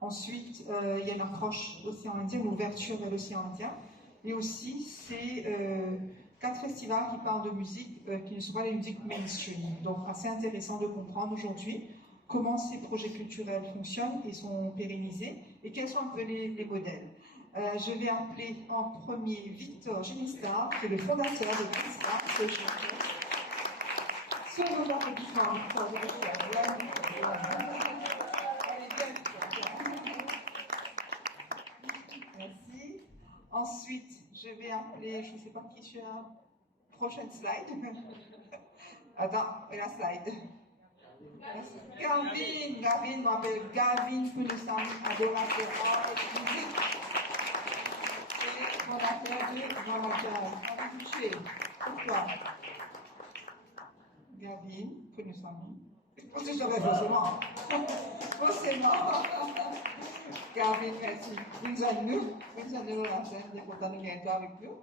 Ensuite, il y a une approche océan Indien, une ouverture vers l'océan Indien. Et aussi, c'est 4 festivals qui parlent de musique qui ne sont pas des musiques mainstream. Donc, assez intéressant de comprendre aujourd'hui comment ces projets culturels fonctionnent et sont pérennisés et quels sont un peu les modèles. Je vais appeler en premier Victor Genista, qui est le fondateur de Genista. Sur vos applaudissements, Victor Genista. Merci. Ensuite, je vais appeler, je ne sais pas qui je suis, prochaine slide. Attends, et la slide. Gavin m'appelle Gavin Pounesami, adorateur musique. Et fondateur de Mamajan. Pourquoi Gavin Pounesami. Parce que j'avais forcément. Gavin, merci. Bienvenue à la scène, on est content de gagner avec nous.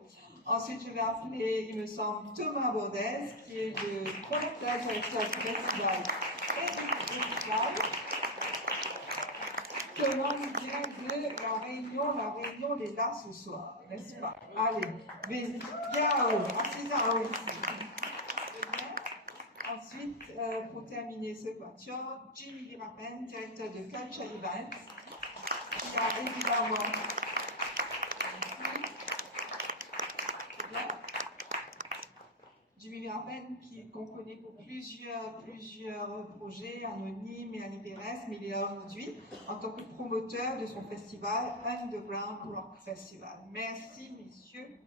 Ensuite, je vais appeler, il me semble, Thomas Bordès, qui est le producteur du festival et du festival. Thomas nous vient de la Réunion est là ce soir, n'est-ce pas? Allez, bien haut, asseyez-vous ici. Ensuite, pour terminer ce quatuor, Jimmy Virapen, directeur de Culture Events, qui a évidemment Jimmy Virapen, qu'on connaît pour plusieurs projets anonymes et anniversaires, mais il est là aujourd'hui en tant que promoteur de son festival Underground Rock Festival. Merci, messieurs,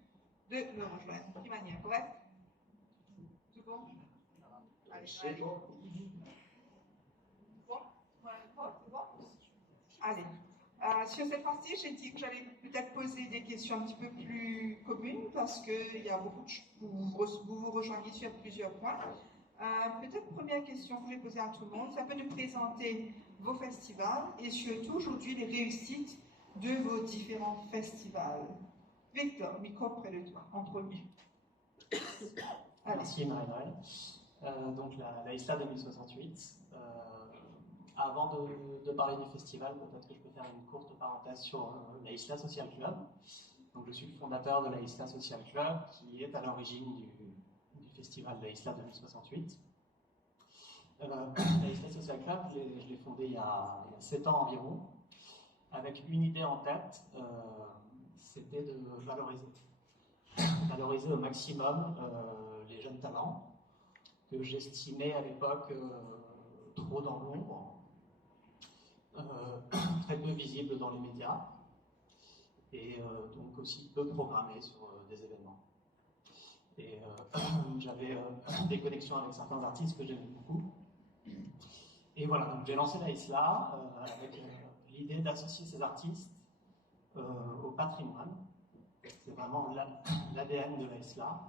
de me rejoindre. De manière correcte? Tout bon? Allez, c'est bon. Allez. Sur cette partie, j'ai dit que j'allais peut-être poser des questions un petit peu plus communes parce qu'il y a beaucoup de vous vous rejoignez sur plusieurs points. Peut-être première question que je vais poser à tout le monde, c'est un peu de présenter vos festivals et surtout aujourd'hui les réussites de vos différents festivals. Victor, micro près de toi, en premier. Merci Marie-Noël. Donc la ISLA 2068. Avant de parler du festival, peut-être que je peux faire une courte parenthèse sur la ISLA Social Club. Donc je suis le fondateur de la ISLA Social Club, qui est à l'origine du festival de la ISLA 2068. La ISLA Social Club, je l'ai fondée il y a 7 ans environ, avec une idée en tête, c'était de valoriser au maximum les jeunes talents que j'estimais à l'époque trop dans l'ombre, très peu visibles dans les médias et donc aussi peu programmés sur des événements. Et j'avais des connexions avec certains artistes que j'aimais beaucoup. Et voilà, donc j'ai lancé la ISLA avec l'idée d'associer ces artistes au patrimoine. C'est vraiment l'ADN de la ISLA,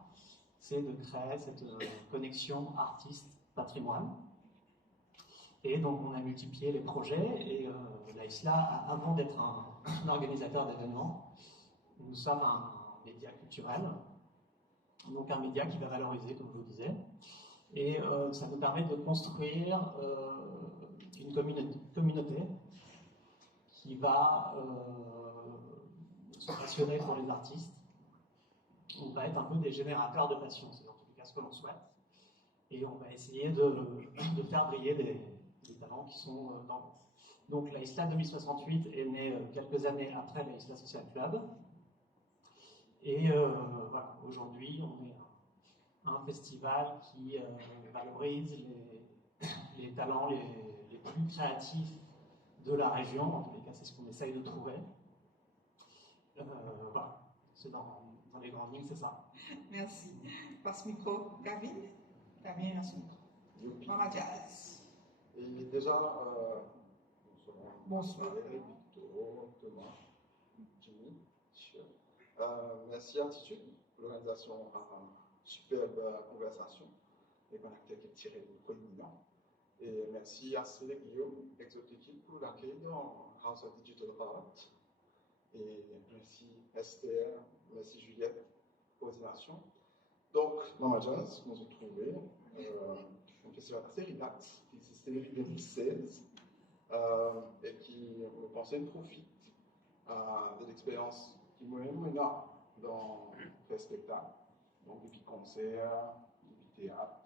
c'est de créer cette connexion artiste-patrimoine. Et donc on a multiplié les projets et la ISLA, avant d'être un organisateur d'événements, nous sommes un média culturel, donc un média qui va valoriser, comme je vous disais, et ça nous permet de construire une communauté qui va se passionner pour les artistes. On va être un peu des générateurs de passion, c'est en tout cas ce que l'on souhaite, et on va essayer de faire briller des talents qui sont dans l'ombre. Donc la ISLA 2068 est née quelques années après la ISLA Social Club, et voilà, aujourd'hui on est un festival qui valorise les talents les plus créatifs de la région. En tous les cas, c'est ce qu'on essaye de trouver. Voilà, c'est dans les grandes lignes, c'est ça. Merci. Passe micro, Gavin. Gavin, à ce micro. Mama Jazz. Et déjà, bonsoir. Victor, Thomas, Jimmy, merci Attitude pour l'organisation à superbe conversation et un acteur qui est tiré de proéminent. Et merci à Céline Guillaume, Exotique, pour l'accueil dans House of Digital Art. Et merci Esther, merci Juliette pour l'animation. Donc, Mama Jazz, nous avons trouvé un festival assez relax qui existait depuis 2016. et qui, je pensais, profitent de l'expérience qui mène dans le spectacle, donc depuis concert, depuis théâtre,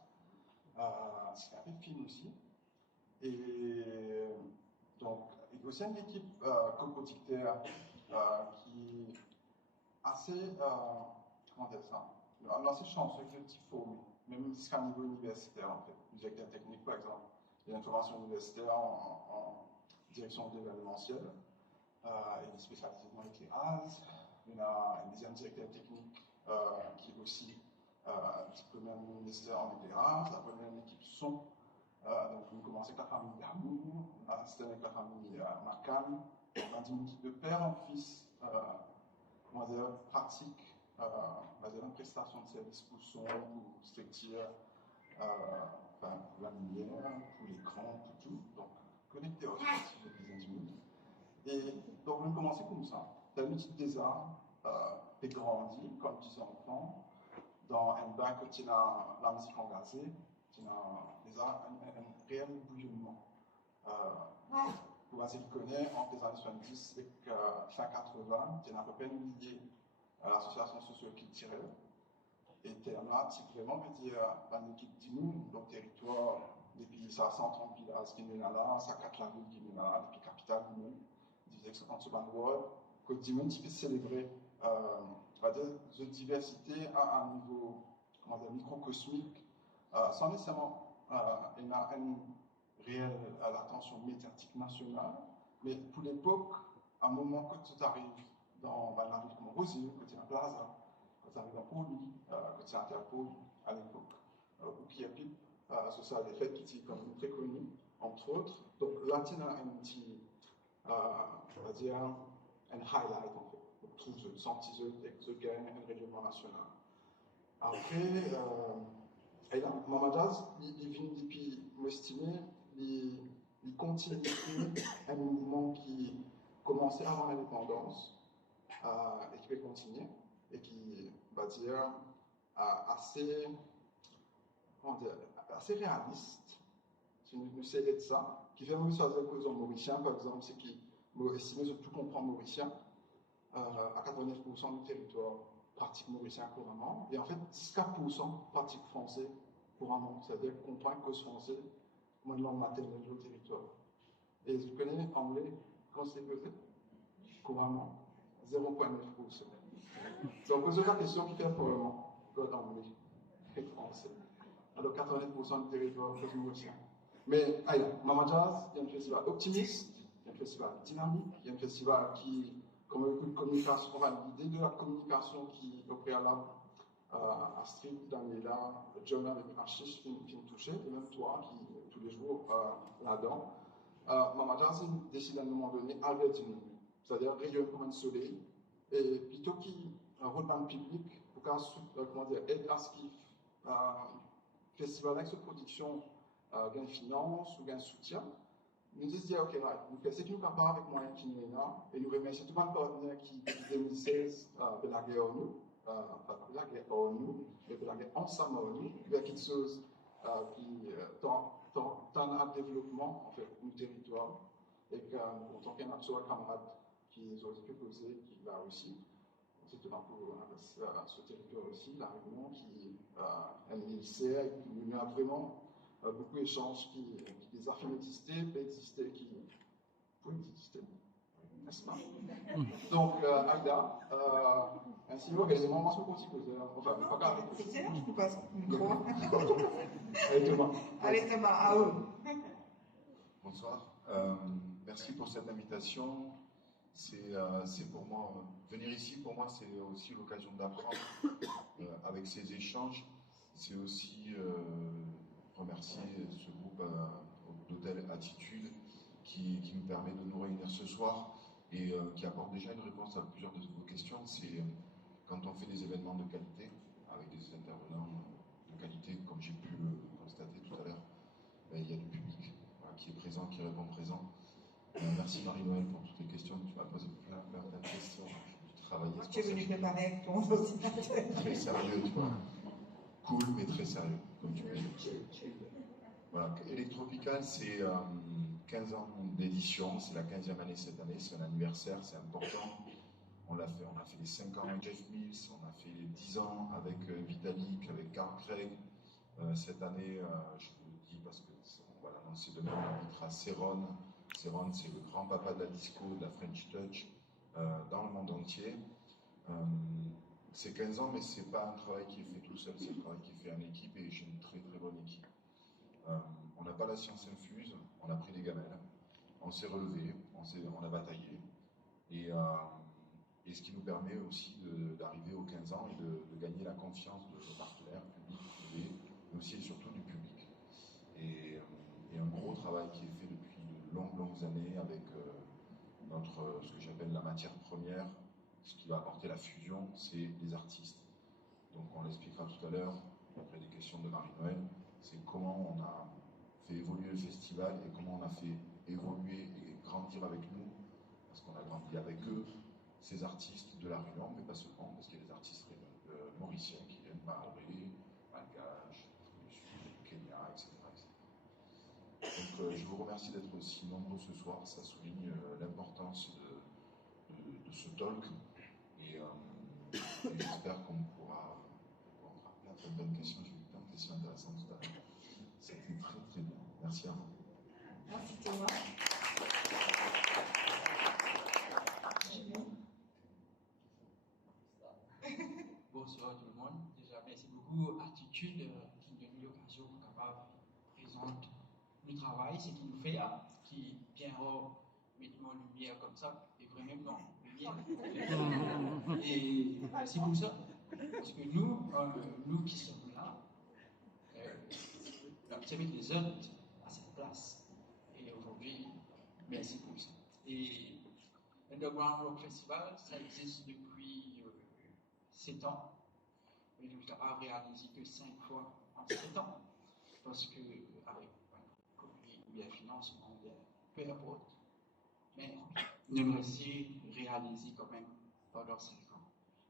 c'est un peu de film aussi. Et donc, il y a aussi une équipe co-producteur qui est assez, comment dire ça, assez chanceux que le petit formé, même jusqu'à niveau universitaire en fait. Le directeur technique par exemple, il y a une formation universitaire en direction de l'événementiel, il est spécialisé dans l'éclairage. Il y a un deuxième directeur technique qui est aussi diplômé au ministère en éclairage, après une équipe son. Donc, on commence avec la famille Darmou, c'était avec la famille Macan. On a dit de père en fils, on va dire, pratique, on va dire, une prestation de service pour son, pour structure, enfin, pour la lumière, pour l'écran, pour tout. Donc, connecté aussi, les individus. Et donc, on a commencé comme ça. La musique des arts est grandi, comme 10 enfants, dans un bac où il y a la musique engagée. Il y a un réel bouillonnement. Pour ainsi le connaître, entre les années 70 et fin 80, il y a à peu près une liée à l'association socio-culturelle. Et terme-là, c'est vraiment dire une équipe d'Inou, dans le territoire, depuis ça 130 villages qui sont là, ça 4 la ville qui sont là, depuis capitale Inou, disait que c'est en Suban World, que Dimon puisse célébrer la diversité à un niveau microcosmique. Sans nécessairement une réelle attention médiatique nationale, mais pour l'époque, à un moment que tu arrives dans la ville comme Rosier, que tu es à Plaza, que tu arrives dans Poli, que tu es à Interpol à l'époque, ou qui est PIP, c'est ça, des fêtes qui sont comme très connues, entre autres. Donc là, tu as un petit, on va dire, un highlight en fait. Donc, trouve le senti de gain un règlement national. Après, et là, Mama Jazz, il vient depuis m'estimer, il continue un mouvement qui commençait avant l'indépendance et qui va continuer et qui va dire assez réaliste, si nous essayons de ça, qui fait même ça avec les mauriciens, par exemple, c'est qui estime de tout comprendre mauricien à 89% du territoire pratique mauricien couramment, et en fait 14% pratique français couramment, c'est-à-dire qu'on comprend que ce français, moi, une langue maternelle au territoire. Et je connais anglais, quand c'est posé, couramment, 0,9%. Donc, posez la question qui fait probablement code anglais et français. Alors, 89% du territoire est mauricien. Mais, allez, Mama Jazz, il y a un festival optimiste, il y a un festival dynamique, il y a un festival qui, comme un coup de communication, enfin, l'idée de la communication qui est au préalable à Street, Daniela, John avec Ashish qui me touchait, et même toi qui, tous les jours, là-dedans. Mama Jazz décide à un moment donné, avertir, c'est-à-dire rayonne comme un soleil, et plutôt qu'il rôle dans le public, pour qu'un aide à ce qu'il festival avec cette production gain finance ou gain soutien, nous disons, ok, là, nous faisons ce que nous sommes capables avec moyens qui nous là, et nous remercions tout le partenaire qui, depuis 2016, de la guerre en nous, pas de la guerre en nous, mais de la guerre ensemble en nous, il y a quelque chose qui tend à développement, en fait, du territoire, et qu'en tant qu'un acteur camarade qui ont été posés, qui va aussi, c'est tout d'un coup, on a ce territoire aussi, la Réunion, qui un ministère, et qui a vraiment beaucoup d'échanges qui des affaires existaient, peut exister, qui peuvent exister, n'est-ce pas? Donc, Aïda, ainsi l'organisation, moi, je me pose, enfin, pas grave. C'est là que je vous passe le micro. Allez, Thomas. Allez, Thomas, à eux. Bonsoir. Merci pour cette invitation. C'est pour moi, venir ici, pour moi, c'est aussi l'occasion d'apprendre avec ces échanges. C'est aussi remercier ce groupe d'Hôtel Attitude qui nous permet de nous réunir ce soir et qui apporte déjà une réponse à plusieurs de vos questions. C'est quand on fait des événements de qualité avec des intervenants de qualité, comme j'ai pu le constater tout à l'heure, il y a du public qui est présent, qui répond présent. Merci Marie-Noël pour toutes les questions. Tu m'as posé plein de questions. J'ai travaillé. Tu es venu préparer avec ton ordinateur. Très sérieux, tu vois. Cool, mais très sérieux, comme tu peux dire. Voilà. Electropical, c'est 15 ans d'édition, c'est la 15e année cette année, c'est un anniversaire, c'est important. On a fait les 5 ans avec Jeff Mills, on a fait les 10 ans avec Vitalik, avec Carl Craig. Cette année, je vous le dis parce qu'on va l'annoncer demain, on invitera Céron. Céron, c'est le grand papa de la disco, de la French Touch, dans le monde entier. C'est 15 ans, mais c'est pas un travail qui est fait tout seul, c'est un travail qui est fait en équipe et j'ai une très très bonne équipe. On n'a pas la science infuse, on a pris des gamelles, on s'est relevé, on a bataillé. Et ce qui nous permet aussi d'arriver aux 15 ans et de gagner la confiance de nos partenaires, publics, privés, mais aussi et surtout du public. Et un gros travail qui est fait depuis de longues années avec ce que j'appelle la matière première, ce qui va apporter la fusion, c'est les artistes. Donc on l'expliquera tout à l'heure, après des questions de Marie-Noël, c'est comment on a fait évoluer le festival et comment on a fait évoluer et grandir avec nous, parce qu'on a grandi avec eux, ces artistes de la Réunion, mais pas seulement, parce qu'il y a des artistes mauriciens qui viennent Maoré, Malgache, du Sud, du Kenya, etc. Donc je vous remercie d'être aussi nombreux ce soir, ça souligne l'importance de ce talk, et j'espère qu'on pourra répondre à plein de bonnes questions. J'ai eu plein de questions intéressantes tout à l'heure. C'était très très bien. Merci à vous. Merci Thomas. Bonsoir tout le monde. Déjà, merci beaucoup. Attitude qui nous donne l'occasion pour capable présenter le travail, ce qu'il nous fait, qui bien mettons en lumière comme ça, et vraiment non, lumière. Et c'est pour ça, parce que nous qui sommes là, c'est mettre les autres à cette place. Et aujourd'hui, merci pour ça. Et Underground Rock Festival, ça existe depuis 7 ans. Mais nous n'avons réalisé que 5 fois en 7 ans. Parce que, avec comme il y a financement, peu importe. Mais nous avons réussi à réaliser quand même pendant 5 ans.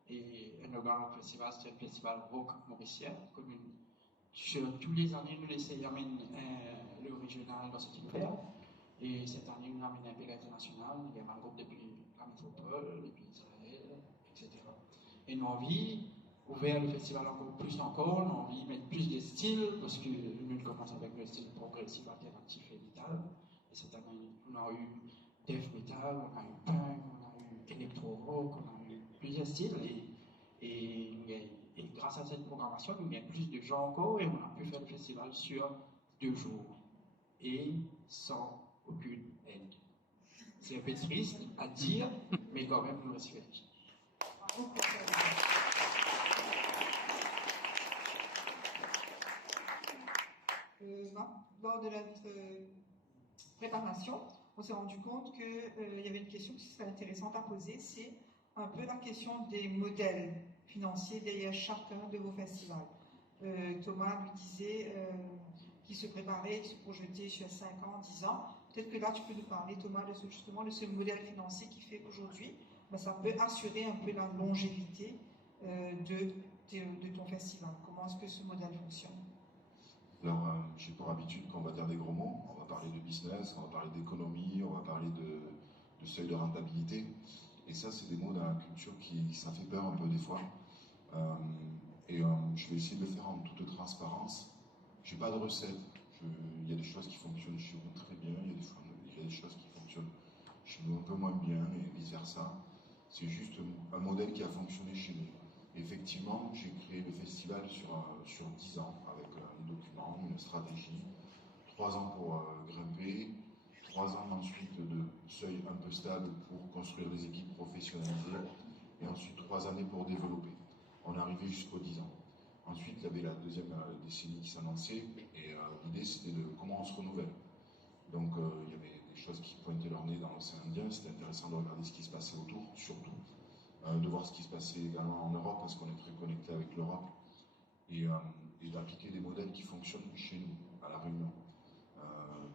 Et Underground Rock Festival, c'est un festival rock mauricien. Sur tous les années, nous essayons d'amener le régional dans cette univers. Et cette année, nous avons un peu international. Il y a un groupe depuis la métropole, depuis Israël, etc. Et nous avons envie ouvrir le festival encore plus encore, nous avons envie de mettre plus de styles, parce que nous commençons avec le style progressif, alternatif et metal. Et cette année, on a eu death metal, on a eu punk, on a eu electro-rock, on a eu plusieurs styles. Et grâce à cette programmation, il y a plus de gens encore et on a pu faire le festival sur 2 jours. Et sans aucune aide. C'est un peu triste à dire, mais quand même, nous respectons. Lors de notre préparation, on s'est rendu compte qu'il y avait une question qui serait intéressante à poser, c'est un peu la question des modèles financiers derrière chacun de vos festivals. Thomas lui disait qu'il se préparait, qu'il se projetait sur 5 ans, 10 ans. Peut-être que là, tu peux nous parler, Thomas, justement de ce modèle financier qui fait qu'aujourd'hui, ça peut assurer un peu la longévité de ton festival. Comment est-ce que ce modèle fonctionne? Alors, j'ai pour habitude qu'on va dire des gros mots. On va parler de business, on va parler d'économie, on va parler de seuil de rentabilité. Et ça, c'est des mots dans la culture qui ça fait peur un peu des fois. Je vais essayer de le faire en toute transparence. Je n'ai pas de recette. Il y a des choses qui fonctionnent chez vous très bien, il y a des choses qui fonctionnent chez nous un peu moins bien et vice-versa. C'est juste un modèle qui a fonctionné chez nous. Effectivement, j'ai créé le festival sur 10 ans avec des documents, une stratégie, 3 ans pour grimper, 3 ans ensuite de seuil un peu stable pour construire des équipes professionnalisées et ensuite 3 années pour développer. On est arrivé jusqu'aux 10 ans. Ensuite, il y avait la deuxième décennie qui s'annonçait et l'idée c'était de comment on se renouvelle. Donc il y avait des choses qui pointaient leur nez dans l'océan Indien, c'était intéressant de regarder ce qui se passait autour, surtout. De voir ce qui se passait également en Europe, parce qu'on est très connecté avec l'Europe, et d'appliquer des modèles qui fonctionnent chez nous, à La Réunion.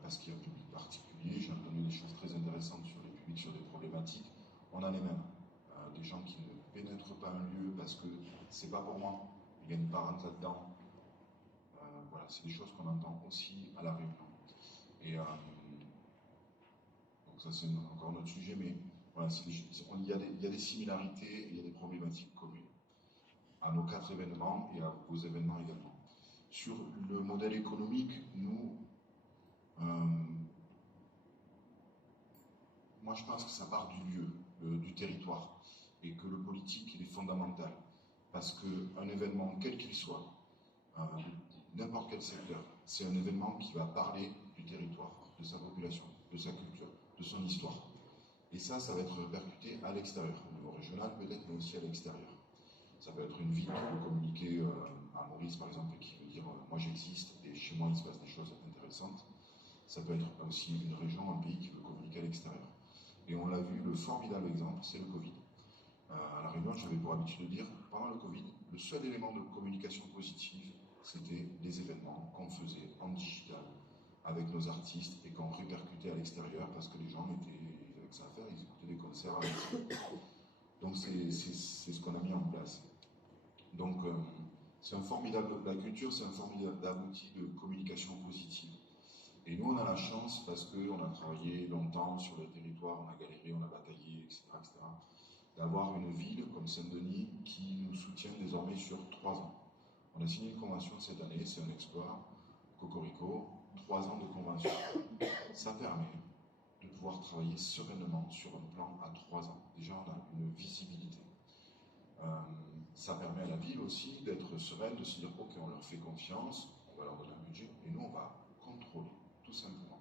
Parce qu'il y a un public particulier, j'ai entendu des choses très intéressantes sur les publics, sur des problématiques. On a les mêmes. Des gens qui ne pénètrent pas un lieu parce que c'est pas pour moi, il y a une parente là-dedans. Voilà, c'est des choses qu'on entend aussi à La Réunion. ça c'est encore un autre sujet, mais voilà, il y a des similarités et il y a des problématiques communes à nos 4 événements et à vos événements également. Sur le modèle économique, nous, moi je pense que ça part du lieu, du territoire, et que le politique il est fondamental, parce qu'un événement, quel qu'il soit, n'importe quel secteur, c'est un événement qui va parler du territoire, de sa population, de sa culture, de son histoire. Et ça va être répercuté à l'extérieur, au niveau régional peut-être, mais aussi à l'extérieur. Ça peut être une ville qui peut communiquer à Maurice, par exemple, qui veut dire moi j'existe et chez moi il se passe des choses intéressantes. Ça peut être aussi une région, un pays qui veut communiquer à l'extérieur. Et on l'a vu, le formidable exemple, c'est le Covid. À La Réunion, j'avais pour habitude de dire, pendant le Covid, le seul élément de communication positive, c'était les événements qu'on faisait en digital avec nos artistes et qu'on répercutait à l'extérieur parce que les gens étaient avec ça à faire, ils écoutaient des concerts avec ça. Donc c'est ce qu'on a mis en place. Donc c'est un formidable, la culture c'est un formidable outil de communication positive. Et nous on a la chance parce qu'on a travaillé longtemps sur le territoire, on a galéré, on a bataillé, etc. d'avoir une ville comme Saint-Denis qui nous soutient désormais sur 3 ans. On a signé une convention cette année, c'est un exploit, Cocorico, 3 ans de convention. Ça permet de pouvoir travailler sereinement sur un plan à 3 ans. Déjà, on a une visibilité. Ça permet à la ville aussi d'être sereine, de se dire, ok, on leur fait confiance, on va leur donner un budget, et nous, on va contrôler, tout simplement.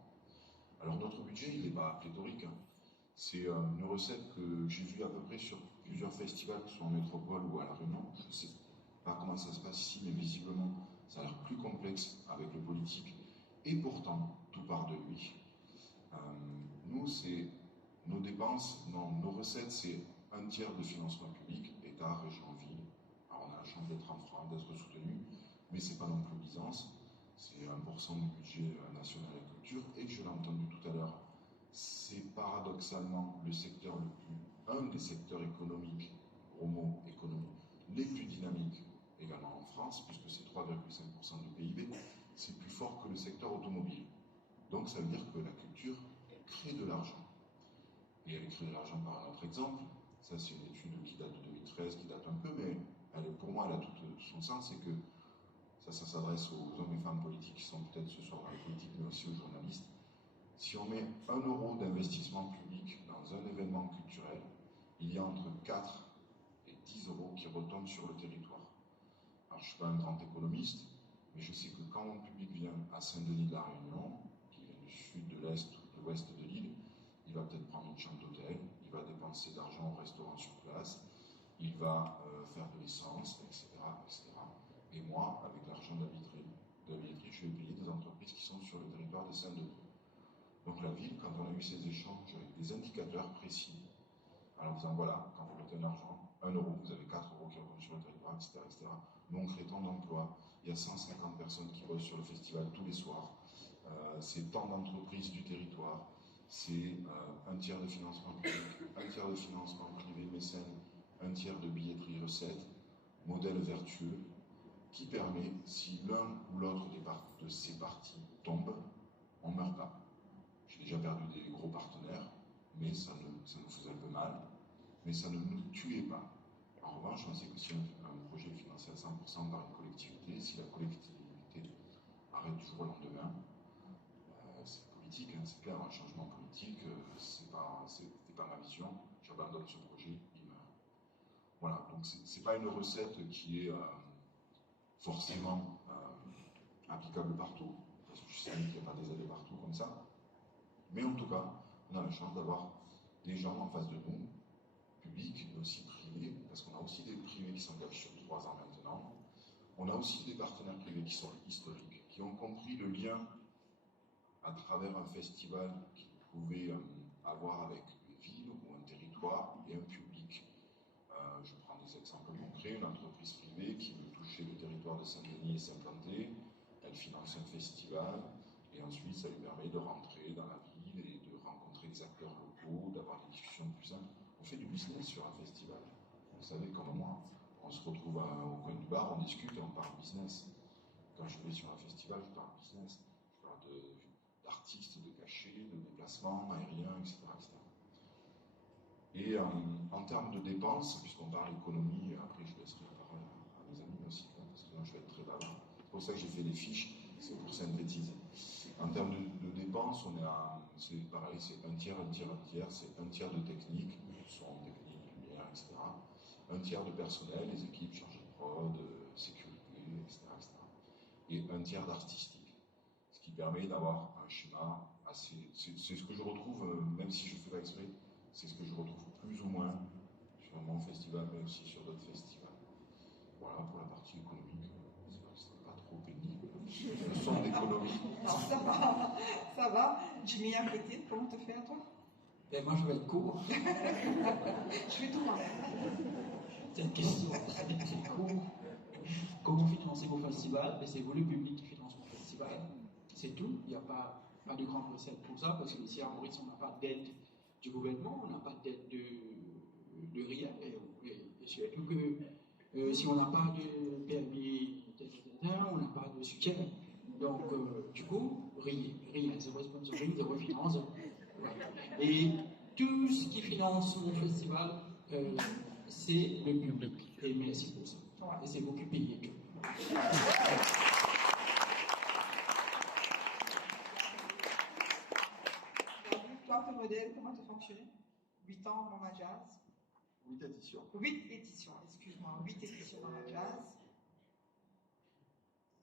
Alors, notre budget, il n'est pas pléthorique, hein. C'est une recette que j'ai vue à peu près sur plusieurs festivals, que ce soit en métropole ou à La Réunion. Je ne sais pas comment ça se passe ici, mais visiblement, ça a l'air plus complexe avec le politique. Et pourtant, tout part de lui. Nous, c'est nos dépenses, non, nos recettes, c'est 1/3 de financement public, État, région, ville. Alors, on a la chance d'être en France, d'être soutenu, mais c'est pas non plus Byzance. C'est 1% du budget national de la culture. Et je l'ai entendu tout à l'heure, c'est paradoxalement un des secteurs économiques, gros mot économique, les plus dynamiques également en France, puisque c'est 3,5% du PIB, c'est plus fort que le secteur automobile. Donc ça veut dire que la culture crée de l'argent. Et elle crée de l'argent par un autre exemple. Ça, c'est une étude qui date de 2013, qui date un peu, mais pour moi, elle a tout son sens. C'est que ça s'adresse aux hommes et femmes politiques qui sont peut-être ce soir dans la politique, mais aussi aux journalistes. Si on met 1 euro d'investissement public dans un événement culturel, il y a entre 4 et 10 euros qui retombent sur le territoire. Alors, je ne suis pas un grand économiste, mais je sais que quand mon public vient à Saint-Denis de la Réunion, qui vient du sud, de l'est, de l'ouest de l'île, il va peut-être prendre une chambre d'hôtel, il va dépenser d'argent au restaurant sur place, il va faire de l'essence, etc., etc. Et moi, avec l'argent de la billetterie, je vais payer des entreprises qui sont sur le territoire de Saint-Denis. Donc la ville, quand on a eu ces échanges avec des indicateurs précis, alors en disant voilà, quand vous mettez un argent, 1 euro, vous avez 4 euros qui reviennent sur le territoire, etc., etc. Nous, on crée tant d'emplois, il y a 150 personnes qui bossent sur le festival tous les soirs, c'est tant d'entreprises du territoire, c'est 1/3 de financement public, 1/3 de financement privé mécène, 1/3 de billetterie recette, modèle vertueux, qui permet, si l'un ou l'autre de ces parties tombe, on ne meurt pas. J'ai déjà perdu des gros partenaires, mais ça nous faisait un peu mal, mais ça ne nous tuait pas. En revanche, on sait que si un projet est financé à 100% par une collectivité, si la collectivité arrête du jour au lendemain, c'est politique, hein, c'est clair, un changement politique, c'était pas ma vision, j'abandonne ce projet, il meurt. Voilà, donc c'est pas une recette qui est forcément applicable partout, parce que je sais qu'il n'y a pas des aides partout comme ça. Mais en tout cas, on a la chance d'avoir des gens en face de nous, publics, mais aussi privés, parce qu'on a aussi des privés qui s'engagent sur 3 ans maintenant. On a aussi des partenaires privés qui sont historiques, qui ont compris le lien à travers un festival qu'ils pouvaient avoir avec une ville ou un territoire et un public. Je prends des exemples concrets, une entreprise privée qui veut toucher le territoire de Saint-Denis et s'implanter, elle finance un festival, et ensuite ça lui permet de rentrer dans la ville et de rencontrer des acteurs locaux, d'avoir des discussions plus simples. On fait du business sur un festival. Vous savez, comme moi, on se retrouve au coin du bar, on discute et on parle business. Quand je vais sur un festival, je parle business. Je parle artistes de cachet, de déplacement aérien, etc. Et en termes de dépenses, puisqu'on parle économie, après je laisserai la parole à mes amis aussi, parce que là je vais être très bavard. C'est pour ça que j'ai fait les fiches, c'est pour synthétiser. En termes de dépenses, c'est pareil, c'est un tiers, c'est un tiers de technique, son, technique, lumière, etc. Un tiers de personnel, les équipes chargées de prod, sécurité, etc. Et un tiers d'artistique. Ce qui permet d'avoir un schéma assez. C'est ce que je retrouve, même si je ne fais pas exprès, c'est ce que je retrouve plus ou moins sur mon festival, mais aussi sur d'autres festivals. Voilà pour la partie économique. J'espère que ce n'est pas trop pénible. Le son d'économie. Non, ça va. Jimmy, à côté, comment te fais à toi? Ben, moi, je vais être court. Je fais tout moi-même. Cette question, c'est court. Comment financer vos festivals? Ben, c'est vous, le public, qui finance mon festival. C'est tout. Il n'y a pas de grande recette pour ça, parce que ici à Maurice, on n'a pas d'aide du gouvernement, on n'a pas d'aide de rien. Et surtout que si on n'a pas de permis, on n'a pas de soutien. Donc, du coup, rien. Zéro sponsoring, zéro finance. Voilà. Et tout ce qui finance mon festival, c'est le public. Et merci pour ça. Et c'est vous qui payez tout. Toi, ton modèle, comment tu as fonctionné? 8 ans dans la jazz. 8 éditions. 8 éditions, excuse-moi. 8 éditions dans la jazz.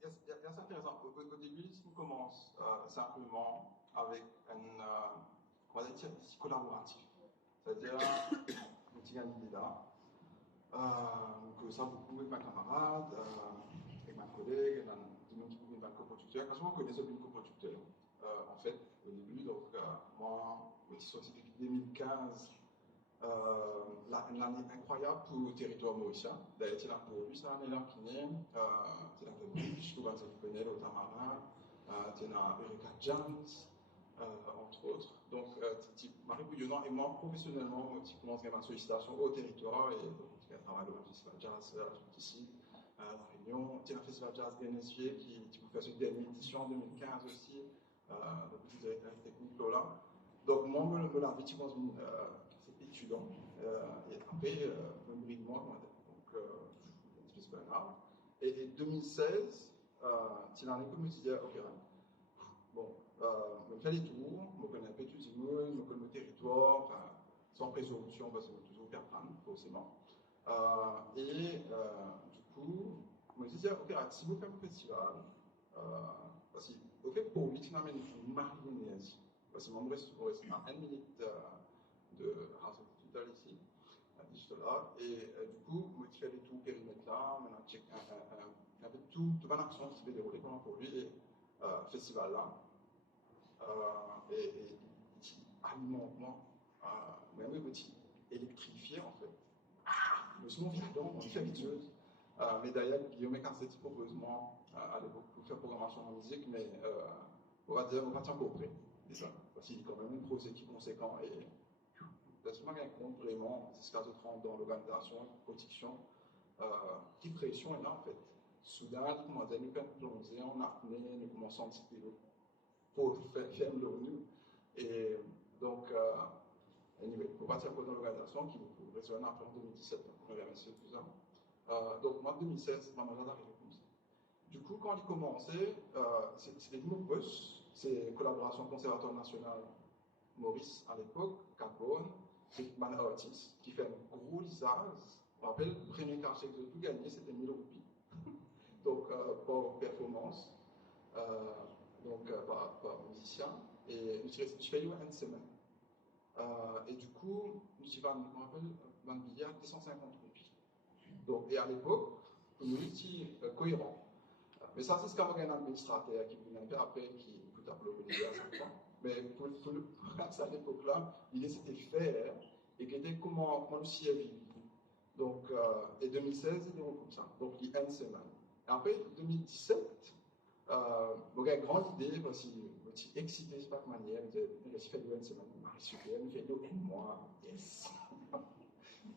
C'est intéressant. Au début, on commence simplement avec on va dire ici collaboratif. C'est-à-dire, un petit idée là, que ça beaucoup avec ma camarade, avec ma collègue, avec un coproducteur. Parce qu'on connaît un coproducteur. En fait, au début, donc, moi, c'est depuis 2015, une année incroyable pour le territoire mauricien. D'ailleurs, c'est là pour lui, c'est l'année-là qui est, c'est là pour lui, je trouve que vous connaissez le Tamarin, c'est là Erika James, entre autres. Donc, Marie Bouillonnant et moi, professionnellement, je commence à ma sollicitation au territoire et donc, je travaille dans le festival jazz ici, à La Réunion. C'est un festival jazz DNSG qui fait cette dernière édition en 2015 aussi, donc je dirais technique là. Donc, moi, je me l'avais dit dans une étudiant, et après, même brièvement, donc, c'est pas grave. Et 2016, c'est l'année que je me disais, ok, bon, je fais les tours, je connais un peu tout le monde, je connais le territoire, sans résolution, parce que je toujours faire prendre, forcément. Du coup, je me disais, ok, si vous faites un festival, parce que, ok, pour lui, tu n'amènes une marinière, parce que moi, je reste à 1 minute de House of Digital ici, là, et du coup, je fais les tours périmètre là, maintenant, check un peu toute une action qui se fait dérouler pour lui, et festival là. Et alimentement, même un petit électrifié en fait. Je me suis dit, donc, on fait habitueuse. Mais d'ailleurs, Guillaume Cancetti propose moi à l'époque pour faire programmation en musique, mais on va dire, on va encore prêt. C'est ça. Parce qu'il y a quand même une grosse équipe conséquente et là, tu m'as bien compte vraiment, c'est ce cas de 30 dans l'organisation, production, qui pression est là en fait. Soudain, nous commençons à nous plonger en apnée, nous commençons à anticiper pour faire l'ONU. Et donc, anyway, pour partir dans l'organisation qui vous résonne après en 2017, on va remercier tout ça. Donc, moi, en 2016, ma maladie arrivée comme ça. Du coup, quand il commençait, c'est des nouveaux postes, c'est collaboration Conservatoire National Maurice à l'époque, Carbone, c'est Man Artist, qui fait un gros lisage. Je me rappelle, le premier cachet que j'ai tout gagné, c'était 1000 roupies. Donc, pour performance. Donc par musicien, et je fais une semaine. Et du coup, je me rappelle, un billet à 250 roupies. Donc, et à l'époque, pour nous, c'est cohérent. Mais ça, c'est ce qu'un administrateur qui vous n'a après, qui peut appeler à 5 ans. Mais pour à l'époque-là, l'idée c'était faire et qui était comment le ciel vit. Donc, et 2016, il est comme ça. Donc, il y a une semaine. Et après, 2017, donc, une grande idée, parce que je suis excité de cette manière. Je suis fait une semaine, super, je fais 2 mois, yes.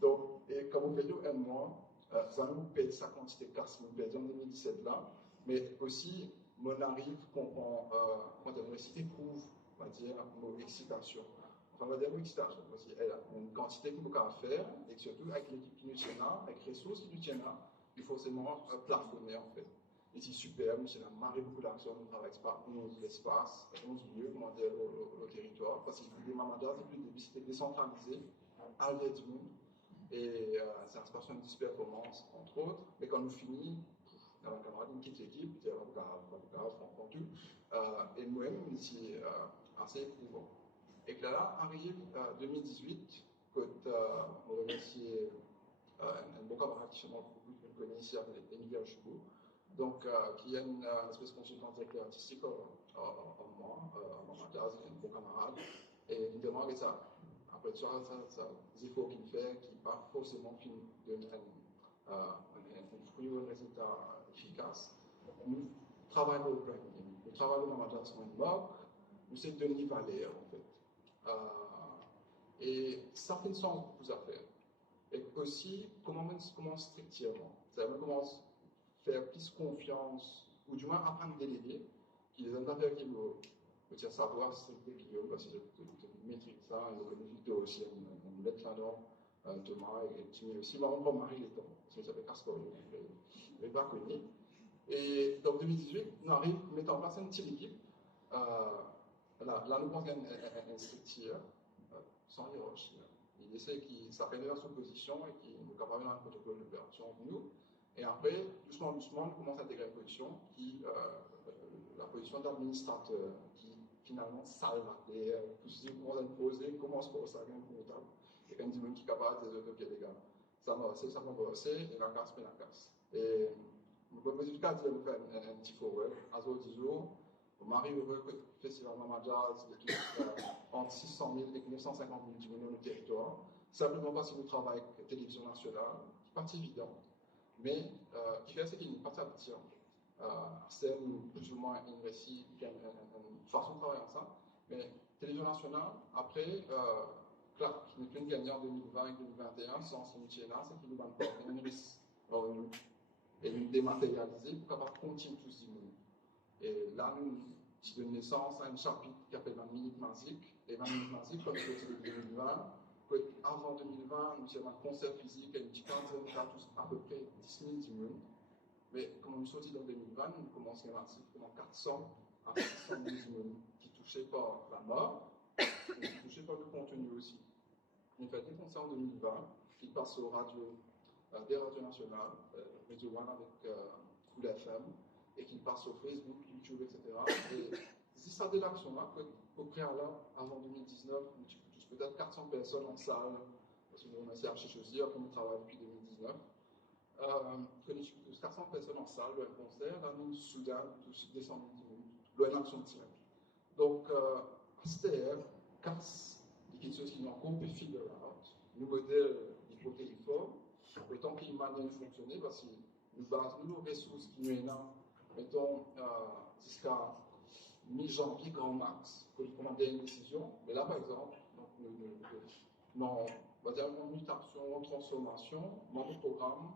Donc, et quand vous faites 1 mois, ça nous paye sa quantité de casse, nous payons en 2017 là, mais aussi, on arrive quand l'université prouve, on va dire, nos excitations. Enfin, on va dire nos excitations, parce qu'il y a une quantité de nous à faire, et surtout avec l'équipe qui nous tient là, avec les ressources qui nous tiennent là, il faut forcément plafonner en fait. Et c'est super, nous avons marré beaucoup d'actions, nous travaillons par 11 espaces, 11 lieux, comment dire, au territoire, parce que les Mamadas, depuis le début, c'était décentralisé, à l'aide du monde, et c'est un espace de performance, entre autres, mais quand nous finissons, dans un camarade, une petite équipe, c'est un grave, et moi-même, c'est assez éprouvant. Et que là, arrive 2018, quand on remercie un bon camarade qui chez moi, que je connais ici, avec l'univers Choukou, donc qui est une espèce de consultant directeur artistique en moi, en Mathias, un bon camarade, et il demande ça. Après ça, des efforts qu'il fait, qui ne pas forcément donner un fruit ou un résultat efficace. Nous travaillons au branding, nous travaillons dans Mathias en blog, nous c'est Denis Valère en fait. Et ça fait une sens pour vous à faire. Et aussi, comment strictement, c'est-à-dire comment faire plus confiance, ou du moins apprendre à déléguer, qui est une affaire qui me tient savoir, c'est que Guillaume, parce que je maîtrise ça, et le Victor aussi, on met là-dedans, Thomas et Timmy aussi, mais on va marier les temps, parce que j'avais Casper, je ne pas connu. Et donc 2018, nous arrivons à mettre en place une petite équipe. Là, nous avons une structure sans hiérarchie. Il essaie qu'il s'appelle dans son position et qu'il est capable d'un protocole d'opération pour nous. Et après, doucement, on commence à intégrer une position la position d'administrateur, qui finalement salve. Et tout ceci commence à nous poser, comment se passe ça, un comptable. Et quand il dit qui est capable de dire, ok les gars, ça m'a bossé, et la casse, mais la casse. Et je peux dire, dire, un petit forward, à ce jour, on m'arrive au festival Mama Jazz, entre 600 000 et 950 000 du monde au territoire, simplement parce que nous travaillons avec la télévision nationale, qui est partie évidente, mais qui fait ce qu'il y a une partie aboutie. C'est plus ou moins une récit, une façon de travailler ensemble, mais télévision nationale, après, Clark, qui n'est plus gagné en 2020 et 2021, sans ce métier-là, c'est qu'il nous manque pas une risque et nous dématérialiser pour pouvoir continuer tout ce monde. Et là, nous donne naissance à un chapitre qui s'appelle la Minute Magique. Et la Minute Magique, comme c'est de 2020, avant 2020, nous avons un concert physique et une petite quinzaine de cas, à peu près 10 000 du monde. Mais comme nous sortis dans 2020, nous commençons à avoir comme 400 à 600 000 du monde qui touchaient par la mort, mais qui touchaient par le contenu aussi. Nous avons fait des concerts en 2020 qui passent aux radios, des radios nationales, Radio One avec Cool FM, et qui passent sur Facebook, YouTube, etc. Et c'est ça de l'action-là, au préalable, avant 2019, nous touche peut-être 400 personnes en salle, parce que nous remercions Archiche aussi, après nous travaillons depuis 2019. Que nous touche 400 personnes en salle, un concert, là nous, soudain, nous touche 200 000, une action directe. Donc, STF casse des choses qui n'ont encore pas fait de out. Nous modèles des téléphone, autant qu'il manière de fonctionner, parce que nous basons nos ressources qui nous sont mettons jusqu'à mi-janvier grand max pour commander une décision. Mais là, par exemple, on va dire une mutation, une transformation, notre programme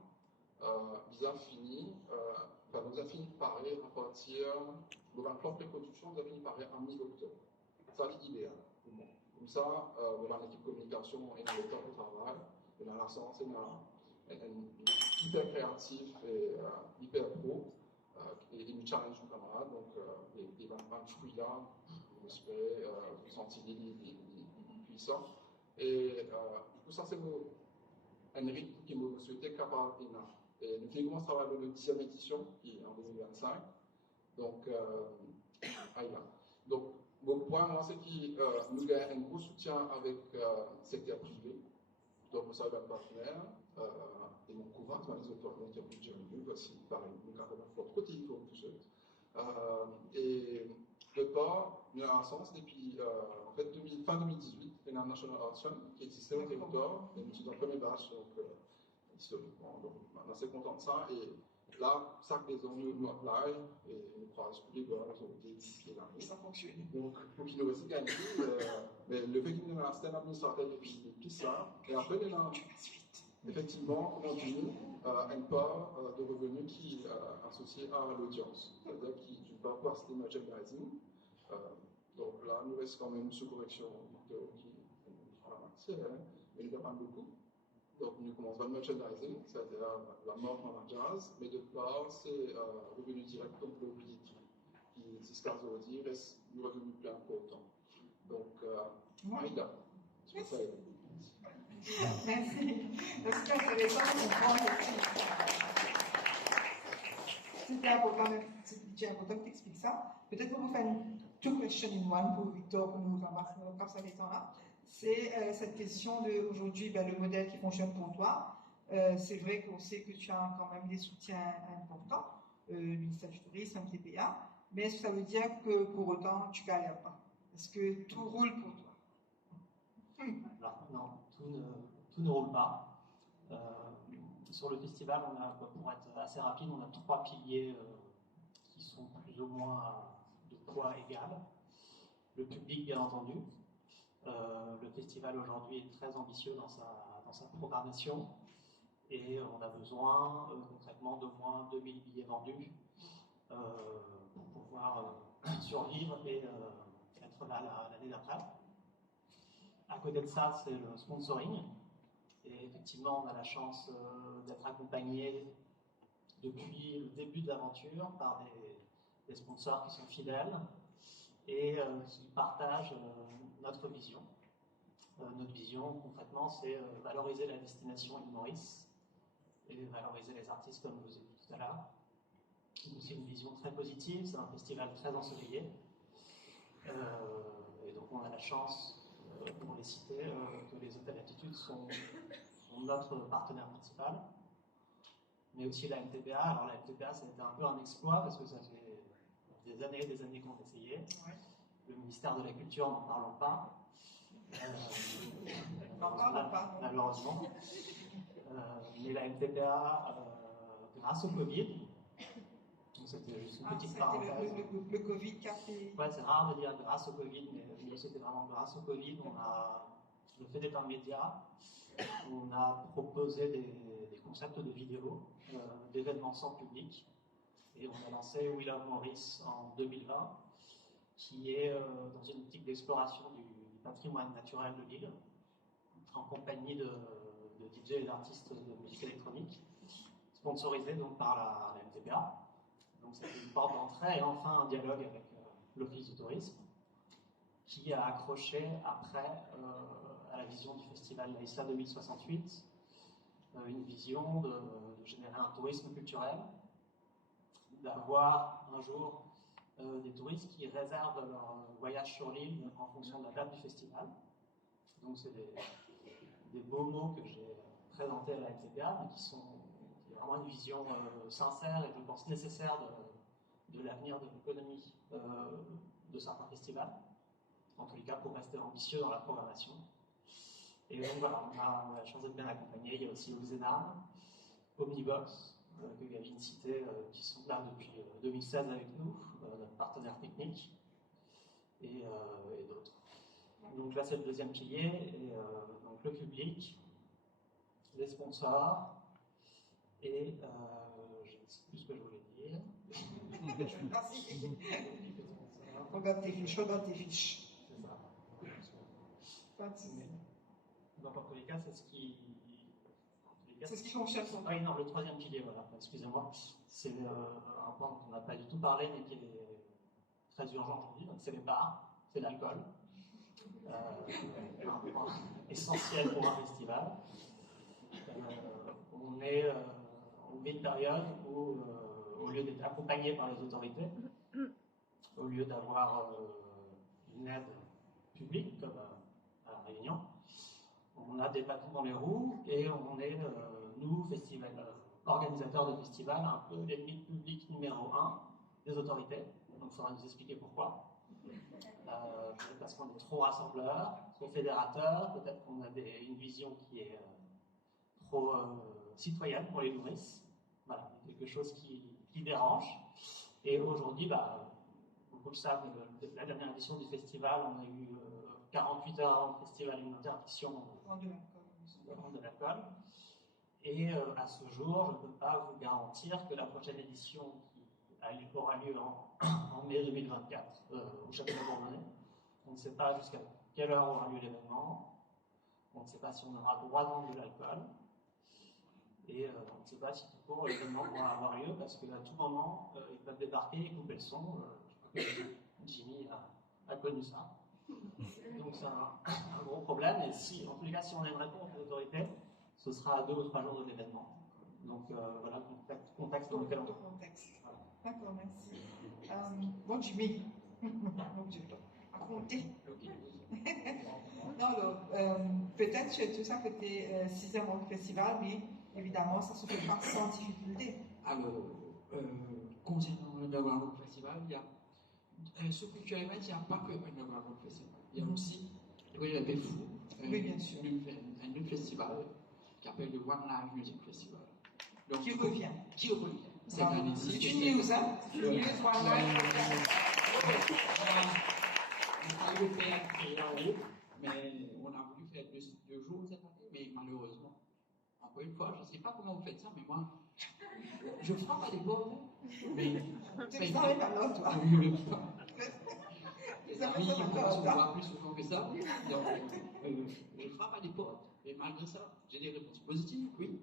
nous a fini par à partir de la plan pré-production, nous a fini par en mi-octobre. Ça, c'est idéal pour moi. Comme ça, on a l'équipe communication et dans le temps de travail, et dans la science, on est hyper créatif et hyper pro. Et nous challenge nos camarades, donc des fruits là, vous espérez, vous sentez des puissants. Et du coup, ça c'est un rythme qui me souhaitait capable de Et nous commençons à travailler le 10e édition, qui est en 2025. Donc, donc mon point, moi, c'est que nous avons un gros soutien avec le secteur privé. Donc, nous avons un partenaire. Et mon couvent, dans les autres partenaires qui ont plus de voici, pareil, nous avons un fort côté, tout ça. Et de part, il y a un sens, depuis en fait, fin 2018, il y a un National Arts Fund qui existait au territoire, et nous sommes dans le premier batch, donc historiquement, donc on est assez content de ça. Et là, ça que les gens nous appellent, et nous croisent tous les gars, ils ont été disqués là. Et ça fonctionne. Donc, pour qu'ils nous aussi gagnent, mais le fait qu'il y ait un système administratif et puis tout ça, et après, il y a Effectivement, comme on dit, une part de revenus qui est associée à l'audience, c'est-à-dire qui, d'une part, passe les merchandising. Donc là, nous reste quand même sous correction qui en la matière, mais nous dépend beaucoup. Donc, nous commençons par le merchandising, c'est-à-dire la marque en jazz, mais de part, c'est revenu direct comme le public, qui, c'est ce qu'Azodi reste un revenu plus important. Donc, Aïda, sur ça. Merci. C'est intéressant de comprendre aussi. C'était important que tu expliques ça. Peut-être qu'on vous faire une two question in one pour Victor, pour nous ramasser comme ça les temps-là. C'est cette question de aujourd'hui, le modèle qui fonctionne pour toi. C'est vrai qu'on sait que tu as quand même des soutiens importants, le ministère du Tourisme, MTPA, mais est-ce que ça veut dire que pour autant tu ne galères pas? Est-ce que tout roule pour toi? Alors, non, tout ne roule pas. Sur le festival, pour être assez rapide, on a 3 piliers qui sont plus ou moins de poids égal. Le public, bien entendu. Le festival aujourd'hui est très ambitieux dans sa programmation et on a besoin concrètement d'au moins 2000 billets vendus pour pouvoir survivre et être là l'année d'après. À côté de ça, c'est le sponsoring. Et effectivement, on a la chance d'être accompagné depuis le début de l'aventure par des sponsors qui sont fidèles et qui partagent notre vision. Notre vision, concrètement, c'est valoriser la destination île Maurice et valoriser les artistes, comme vous avez dit tout à l'heure. C'est une vision très positive, c'est un festival très ensoleillé. Et donc, on a la chance, pour les citer, que les hôtels Attitude sont notre partenaire principal, mais aussi la MTPA. Alors la MTPA, ça a été un peu un exploit parce que ça fait des années qu'on essayait. Le ministère de la Culture, n'en parlons pas. Malheureusement. Mais la MTPA, grâce au Covid, donc c'était juste une petite parenthèse. Le Covid qui a fait... Ouais, c'est rare de dire grâce au Covid, mais c'était vraiment grâce au Covid. On a le fait d'être un média. On a proposé des concepts de vidéos, d'événements sans public, et on a lancé We Love Maurice en 2020, qui est dans une optique d'exploration du patrimoine naturel de l'île, en compagnie de DJ et d'artistes de musique électronique, sponsorisé donc par la MTPA. Donc c'était une porte d'entrée et enfin un dialogue avec l'Office du tourisme, qui a accroché après à la vision du festival Laïsa 2068, une vision de générer un tourisme culturel, d'avoir un jour des touristes qui réservent leur voyage sur l'île en fonction de la date du festival. Donc c'est des beaux mots que j'ai présentés à la MTPA, mais qui sont vraiment une vision sincère et je pense nécessaire de l'avenir de l'économie de certains festivals. En tous les cas, pour rester ambitieux dans la programmation. Et donc voilà, on a la chance d'être bien accompagné. Il y a aussi Oxenam, Omnibox, que Gavin citait, qui sont là depuis 2016 avec nous, notre partenaire technique, et d'autres. Donc là, c'est le deuxième pilier, et donc le public, les sponsors, et je ne sais plus ce que je voulais dire. Regarde tes fiches. Donc en tous les cas, c'est ce qui fonctionne pour toi. Oui, non, le troisième pilier, voilà, excusez-moi, c'est un point dont on n'a pas du tout parlé, mais qui est très urgent aujourd'hui, donc c'est les bars, c'est l'alcool. Un point essentiel pour un festival. On vit une période où, au lieu d'être accompagné par les autorités, au lieu d'avoir une aide publique, comme à La Réunion, on a des bâtons dans les roues et on est, nous, organisateurs de festivals, un peu l'ennemi public numéro 1 des autorités. Donc il faudra nous expliquer pourquoi. Peut-être parce qu'on est trop rassembleurs, trop fédérateurs, peut-être qu'on a une vision qui est trop citoyenne pour les nourrices. Voilà, quelque chose qui dérange. Et aujourd'hui, beaucoup le savent, la dernière édition du festival, on a eu 48 heures avant le festival une interdiction de l'alcool. Et à ce jour, je ne peux pas vous garantir que la prochaine édition qui aura lieu en mai 2024 au Château de Bourgogne, on ne sait pas jusqu'à quelle heure aura lieu l'événement, on ne sait pas si on aura le droit de vendre de l'alcool, et on ne sait pas si tout court l'événement pourra avoir lieu, parce qu'à tout moment, ils peuvent débarquer et couper le son. Je crois que Jimmy a connu ça. Donc c'est un gros problème, et si, en tous les cas, si on a une réponse des autorités, ce sera à 2 ou 3 jours de l'événement. Donc voilà le contexte dans lequel on est. Voilà. D'accord, merci. Bon, Jimmy, donc je dois raconter. Non, peut-être tout ça que tu es 6e au festival, mais évidemment, ça se fait pas sans difficulté. Alors, concernant le Underground Rock Festival, il y a ce que tu as dit, il n'y a pas que Underground Rock Festival. Il y a aussi le Fou, oui, bien sûr. un autre festival qui s'appelle le One Live Music Festival. Donc, Qui revient. Cette année-ci. C'est une news, hein? C'est une news One Live. On a eu faire en haut, mais on a voulu faire 2 jours cette année, mais malheureusement, encore une fois, je ne sais pas comment vous faites ça, mais moi, je frappe à des portes, mais. Tu ne savais pas l'autre, toi. Les amis, on va se voir plus souvent que ça. Donc, je frappe à des portes, et malgré ça, j'ai des réponses positives, oui.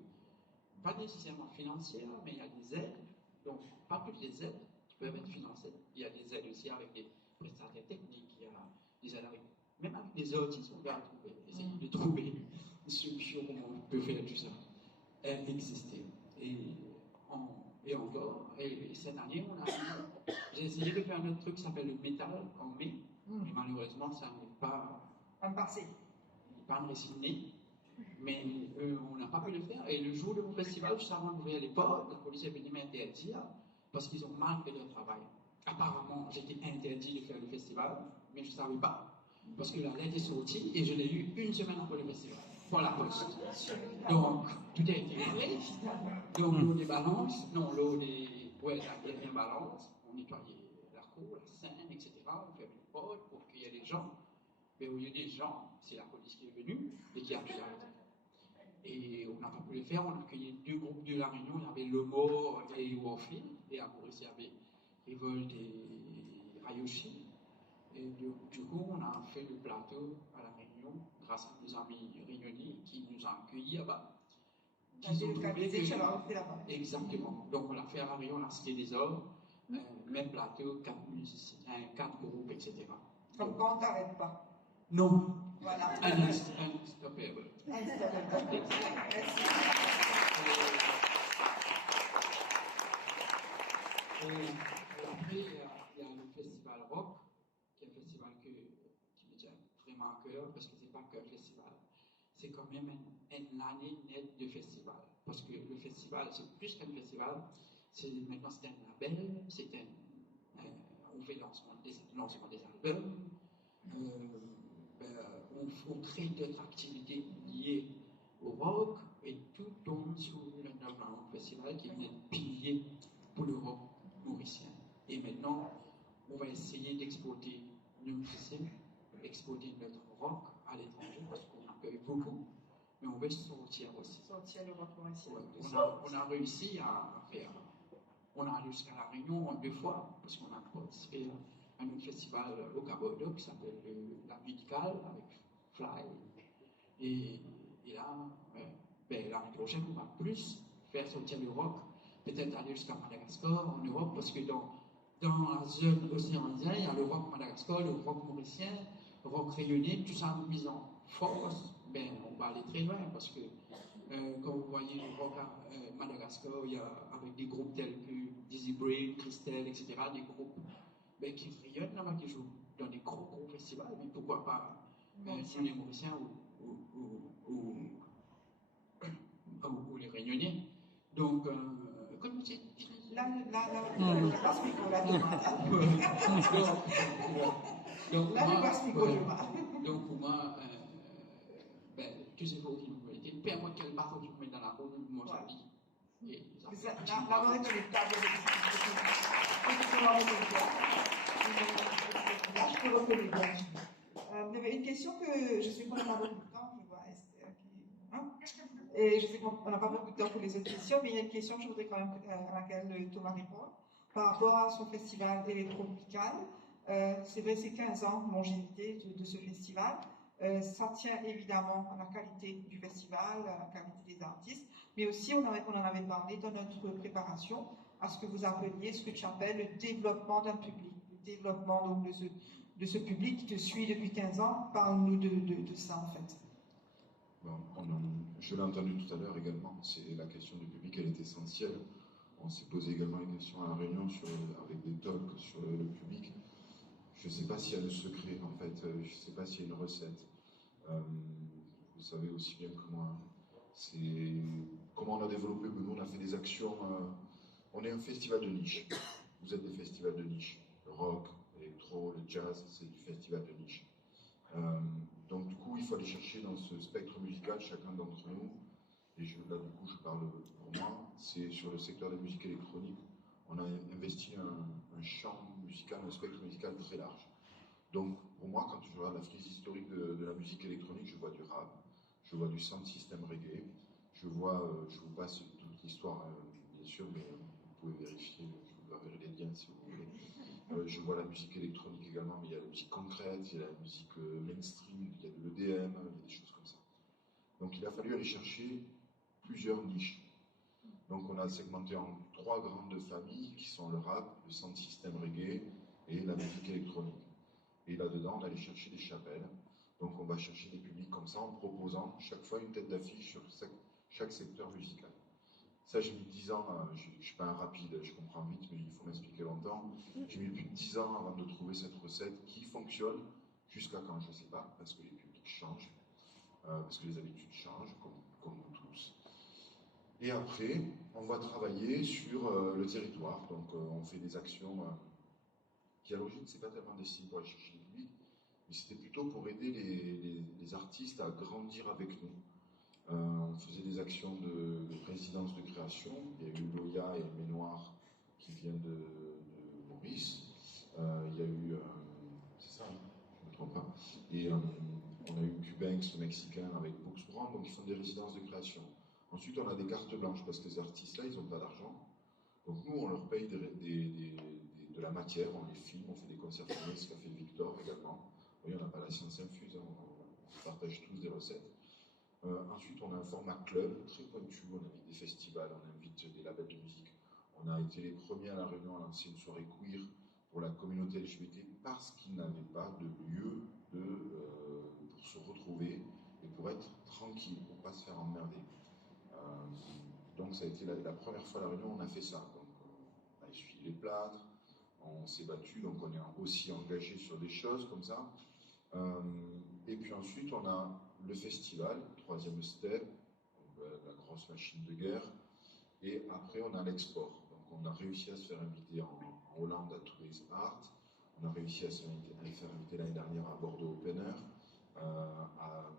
Pas nécessairement financières, mais il y a des aides. Donc, pas toutes les aides qui peuvent être financées. Il y a des aides aussi avec des prestataires techniques, il y a des aides avec. Même avec des artistes, on va essayer de trouver une solution comment on peut faire tout ça exister. Et encore, et cette année, j'ai essayé de faire un autre truc qui s'appelle le métal en mai, mais malheureusement, ça n'est pas passé. Pas résigné, mais on n'a pas pu le faire. Et le jour de mon festival, juste avant d'ouvrir les portes, la police est venue m'interdire parce qu'ils ont mal fait leur travail. Apparemment, j'étais interdit de faire le festival, mais je ne savais pas. Parce que la lettre est sortie et je l'ai eu 1 semaine après le festival, pour la poste. Donc, tout a été fait. Donc, l'eau des balances, la dernière balance, on nettoyait la cour, la scène, etc. On fait une porte pour qu'il y ait des gens. Mais au lieu des gens, c'est la police qui est venue et qui a pu arrêter. Et on n'a pas pu le faire, on a accueilli 2 groupes de la Réunion, il y avait Le Mort et Warfield, et à Maurice, il y avait Revolt et Rayoshi. Et du coup, on a fait le plateau à la Réunion grâce à nos amis réunionnais qui nous ont accueillis là-bas. Ils ont trouvé que... Exactement. Donc, on l'a fait à la Réunion, on a cité des hommes, même plateau, 4 musiciens, 4 groupes, etc. Comme quand on t'arrête pas. Non. Voilà. Unstoppable. Unstoppable. Après, il y a le festival rock, qui est un festival qui me tient vraiment à cœur, parce que c'est pas qu'un festival, c'est quand même une année nette de festival. Parce que le festival, c'est plus qu'un festival, maintenant c'est un label, on fait lancement des albums, on crée d'autres activités liées au rock, et tout tombe sur l'Underground Festival qui est un pilier pour le rock mauricien. Et maintenant, on va essayer d'exporter nos musiciens, exporter notre rock à l'étranger, parce qu'on accueille beaucoup, mais on veut sortir aussi. Sortir le rock mauricien. Ouais, on a réussi à faire. On a allé jusqu'à La Réunion 2 fois, parce qu'on a participé à un festival au Cap-Bordeaux qui s'appelle La Musicale avec Fly. Et là, l'année prochaine, on va plus faire sortir le rock, peut-être aller jusqu'à Madagascar, en Europe, parce que dans la zone océanienne, il y a le rock Madagascar, le rock mauricien, le rock réunionnais, tout ça mis en force. On va aller très loin, parce que quand vous voyez le rock à Madagascar, il y a avec des groupes tels que Dizzy Brain, Christelle, etc., des groupes qui rayonnent là-bas, qui jouent dans des gros festivals, mais pourquoi pas sur les Mauriciens ou les Réunionnais. Donc, comme tu dis... Là, je passe le micro, là, donc, pour moi, tu sais, faut qu'il nous mette. Peu importe quel bateau tu mets dans la roue, moi, ça dit. Là, on est dans les tables là, je peux reconnaître bien. Il y avait une question que je suis qu'on n'a pas beaucoup de temps, je vois Esther qui. Et je sais qu'on n'a pas beaucoup de temps pour les autres questions, mais il y a une question que je voudrais quand même à laquelle Thomas répond. Par rapport à son festival électropical, c'est vrai, c'est 15 ans longévité de ce festival. Ça tient évidemment à la qualité du festival, à la qualité des artistes, mais aussi on en avait parlé dans notre préparation à ce que vous appeliez, ce que tu appelles le développement d'un public, le développement donc, de ce public qui te suit depuis 15 ans. Parle-nous de ça en fait. Bon, je l'ai entendu tout à l'heure également, c'est la question du public, elle est essentielle. On s'est posé également une question à la réunion avec des talks sur le public. Je ne sais pas s'il y a le secret, en fait, je ne sais pas s'il y a une recette. Vous savez aussi bien que moi, comment on a développé, nous on a fait des actions, on est un festival de niche. Vous êtes des festivals de niche. Le rock, l'électro, le jazz, c'est du festival de niche. Donc du coup, il faut aller chercher dans ce spectre musical chacun d'entre nous. Et là, du coup, je parle pour moi, c'est sur le secteur de la musique électronique. On a investi un champ musical, un spectre musical très large. Donc, pour moi, quand je regarde la frise historique de la musique électronique, je vois du rap, je vois du sound system reggae, je vous passe toute l'histoire, bien sûr, mais vous pouvez vérifier, je vous enverrai les liens si vous voulez. Je vois la musique électronique également, mais il y a la musique concrète, il y a la musique mainstream, il y a de l'EDM, il y a des choses comme ça. Donc, il a fallu aller chercher plusieurs niches. Donc on a segmenté en 3 grandes familles qui sont le rap, le sound system reggae et la musique électronique. Et là-dedans, on allait chercher des chapelles. Donc on va chercher des publics comme ça en proposant chaque fois une tête d'affiche sur chaque secteur musical. Ça, j'ai mis 10 ans, je ne suis pas un rapide, je comprends vite, mais il faut m'expliquer longtemps. J'ai mis plus de 10 ans avant de trouver cette recette qui fonctionne, jusqu'à quand, je ne sais pas, parce que les publics changent, parce que les habitudes changent, comme nous tous. Et après, on va travailler sur le territoire. Donc, on fait des actions qui, à l'origine, c'est pas tellement destiné pour aller chercher le public, mais c'était plutôt pour aider les artistes à grandir avec nous. On faisait des actions de résidence de création. Il y a eu Loya et Ménoir qui viennent de Maurice. Il y a eu, c'est ça, je ne me trompe pas. Et on a eu Cubanks, le Mexicain, avec Books Brown, donc ils font des résidences de création. Ensuite, on a des cartes blanches parce que ces artistes-là, ils n'ont pas d'argent. Donc nous, on leur paye de la matière, on les filme, on fait des concerts filmés, ce qu'a fait Victor également. Oui, on n'a pas la science infuse, hein, on partage tous des recettes. Ensuite, on a un format club très pointu, on invite des festivals, on invite des labels de musique. On a été les premiers à La Réunion à lancer une soirée queer pour la communauté LGBT parce qu'ils n'avaient pas de lieu pour se retrouver et pour être tranquille, pour ne pas se faire emmerder. Donc ça a été la première fois à La Réunion, on a fait ça. Donc, on a essuyé les plâtres, on s'est battu, donc on est aussi engagé sur des choses comme ça. Et puis ensuite, on a le festival, troisième step, donc, la grosse machine de guerre. Et après, on a l'export. Donc on a réussi à se faire inviter en Hollande à Tourism Art. On a réussi à se faire inviter l'année dernière à Bordeaux Open Air, à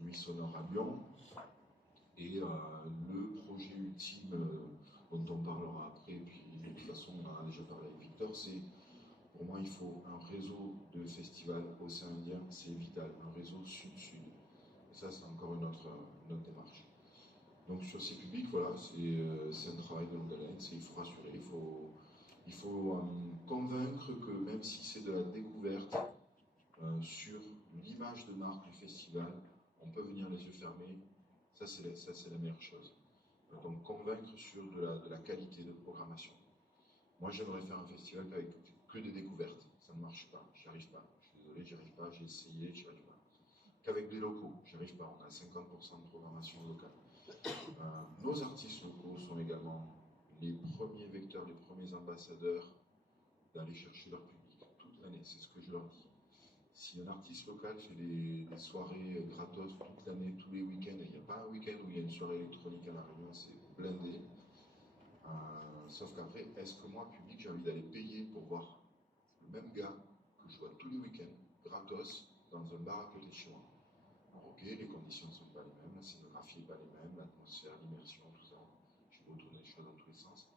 Nuit Sonore à Lyon. Et le projet ultime dont on parlera après, puis de toute façon on en a déjà parlé avec Victor, c'est pour moi il faut un réseau de festivals océan Indien, c'est vital, un réseau sud-sud. Et ça c'est encore une autre démarche. Donc sur ces publics, voilà, c'est un travail de longue haleine, il faut rassurer, il faut convaincre que même si c'est de la découverte sur l'image de marque du festival, on peut venir les yeux fermés. Ça, c'est la meilleure chose. Donc, convaincre sur de la qualité de programmation. Moi, j'aimerais faire un festival avec que des découvertes. Ça ne marche pas. J'y arrive pas. Je suis désolé, j'y arrive pas. J'ai essayé, j'y arrive pas. Qu'avec des locaux, j'y arrive pas. On a 50% de programmation locale. Nos artistes locaux sont également les premiers vecteurs, les premiers ambassadeurs d'aller chercher leur public toute l'année. C'est ce que je leur dis. Si un artiste local fait des soirées gratos toute l'année, tous les week-ends, et il n'y a pas un week-end où il y a une soirée électronique à La Réunion, c'est blindé. Sauf qu'après, est-ce que moi, public, j'ai envie d'aller payer pour voir le même gars que je vois tous les week-ends, gratos, dans un bar à côté de chez moi? Alors, ok, les conditions ne sont pas les mêmes, la scénographie n'est pas les mêmes, l'atmosphère, l'immersion, tout ça. Je vais retourner les choses dans tous les sens.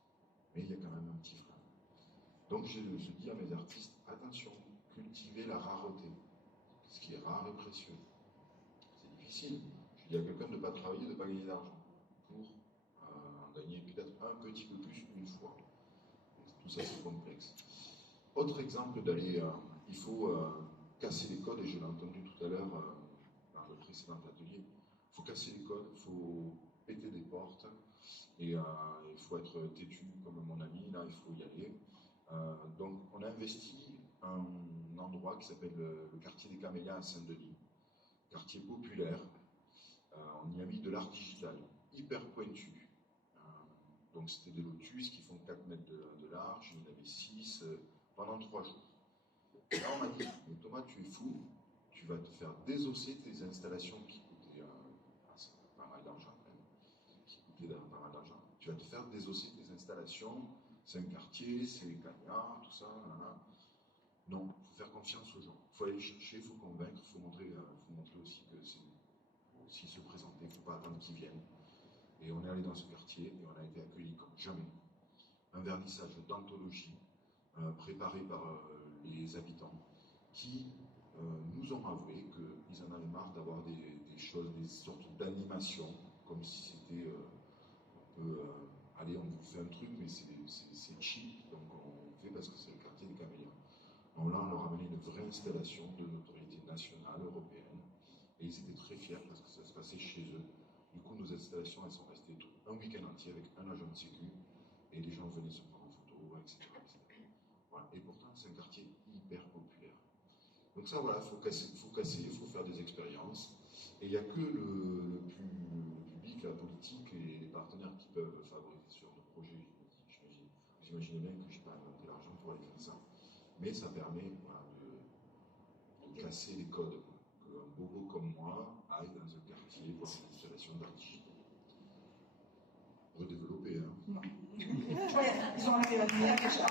Mais il y a quand même un petit frein. Donc je dis à mes artistes, attention, cultivez la rareté. Ce qui est rare et précieux. C'est difficile. Je dis à quelqu'un de ne pas travailler, de ne pas gagner d'argent. pour en gagner peut-être un petit peu plus une fois. Tout ça, c'est complexe. Autre exemple d'aller, il faut casser les codes, et je l'ai entendu tout à l'heure dans le précédent atelier, il faut casser les codes, il faut péter des portes, et il faut être têtu comme mon ami, là il faut y aller. Donc on a investi un endroit qui s'appelle le quartier des Camélias à Saint-Denis, quartier populaire. On y a mis de l'art digital, hyper pointu. Donc c'était des lotus qui font 4 mètres de large, il y en avait 6 pendant 3 jours. Et là on m'a dit, mais Thomas tu es fou, tu vas te faire désosser tes installations qui coûtaient pas mal d'argent quand même, pas mal d'argent. Tu vas te faire désosser tes installations, c'est un quartier, c'est les cagnards, tout ça, Non, il faut faire confiance aux gens, il faut aller chercher, il faut convaincre, il faut montrer aussi que c'est aussi se présenter, il ne faut pas attendre qu'ils viennent. Et on est allé dans ce quartier et on a été accueillis comme jamais. Un vernissage d'anthologie préparé par les habitants qui nous ont avoué qu'ils en avaient marre d'avoir des choses, des sortes d'animations, comme si c'était un peu allez, on vous fait un truc, mais c'est cheap, donc on fait parce que c'est le quartier des Camélias. Donc là, on leur a amené une vraie installation de notoriété nationale, européenne, et ils étaient très fiers parce que ça se passait chez eux. Du coup, nos installations, elles sont restées un week-end entier avec un agent de sécu, et les gens venaient se prendre en photo, etc. Voilà. Et pourtant, c'est un quartier hyper populaire. Donc ça, voilà, il faut casser, il faut faire des expériences, et il n'y a que le public, la politique et les partenaires qui peuvent favoriser sur nos projets. Vous imaginez bien que je n'ai pas inventé l'argent pour aller faire ça. Mais ça permet voilà, de casser les codes. Qu'un bobo comme moi aille dans un quartier voir une installation d'art digital. Redévelopper, hein. Non. Ils ont arrivé à venir déjà.